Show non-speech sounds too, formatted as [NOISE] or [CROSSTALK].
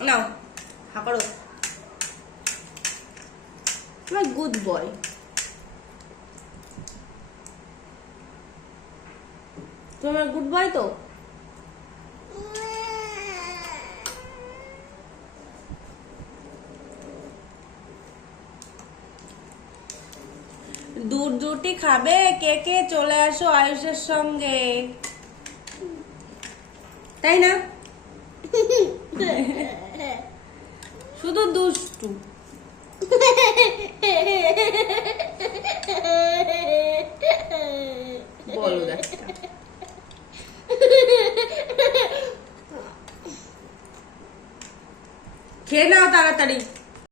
নাও হাঁকড়ো তোমার good boy তোমার good boy তো? দূর দুটি খাবে? কে কে চলে আসো আয়ুষের সঙ্গে? তাই না? [LAUGHS] দুষ্টু বলো একটা খেয়ে নাও তাড়াতাড়ি।